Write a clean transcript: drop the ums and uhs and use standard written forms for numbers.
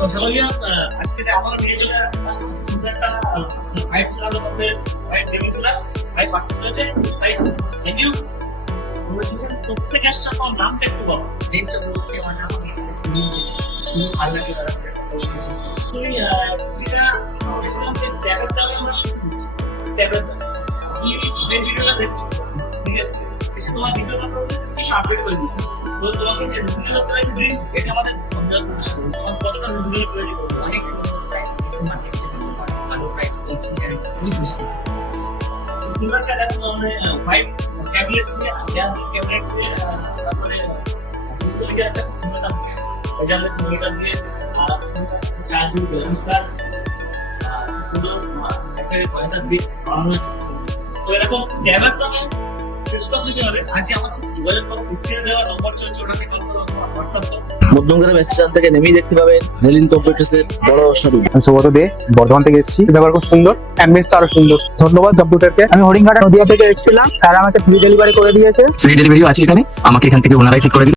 তো সালভিয়াস আজকে আমরা নিয়ে চলে সুন্দর একটা ফাইট ছিল আমাদের ফাইট দেখেছিল ফাইট পার্টিসিপেট করেছে ফাইট থ্যাংক ইউ প্রত্যেকের সাথে নামটা একটু বলো দেখতে বলতে আমার নাম আমি খুব ভালো লাগে দাদা তুই যেটা বলেছিলাম যে ট্যাবের দামে আমরা ট্যাবের এই ভিডিওটা দেখছো ঠিক আছে এসে তোমার ভিডিওটা কিছু আপডেট করে দিচ্ছি তো তোমাকে যে ডিসপ্লে প্রাইস দিস এটা আমাদের তোমার কতটা ডিসপ্লে প্রাইস অনেক মার্কেট ভালো প্রাইস পেয়েছি আর খুবই খুশি সুন্দর একটা দেখো মানে ফাইভ ট্যাবলেট দিয়ে ট্যাবলেট দিয়ে তারপরে ডিসপ্লে একটা সুন্দর ওয়ারলেস মনিটর দিয়ে আর চার্জিং ব্যবস্থা সুন্দর একটা পয়সা দিয়ে বানানো হচ্ছে তো এরকম ট্যাবের দামে ডিসকাউন্ট দিতে হবে আজকে আমার সাথে যোগাযোগ করো স্ক্রিনে দেওয়া নম্বর চলছে ওটাকে কল করো হোয়াটসঅ্যাপ করো মধ্যমগ্রাম স্টেশন থেকে নেমেই দেখতে পাবেন নেলিন কম্পিউটার্সের বড় শোরুম। সুগত দে বর্ধমান থেকে এসেছি, ব্যবহার খুব সুন্দর, অ্যাম্বিয়েন্সটা আরো সুন্দর। ধন্যবাদ কম্পিউটারকে। আমি হরিণঘাটা নদিয়া থেকে এসেছিলাম, স্যার আমাকে ফ্রি ডেলিভারি করে দিয়েছে। ফ্রি ডেলিভারিও আছে এখানে, আমাকে এখান থেকে ওনারাই ঠিক করে দিন।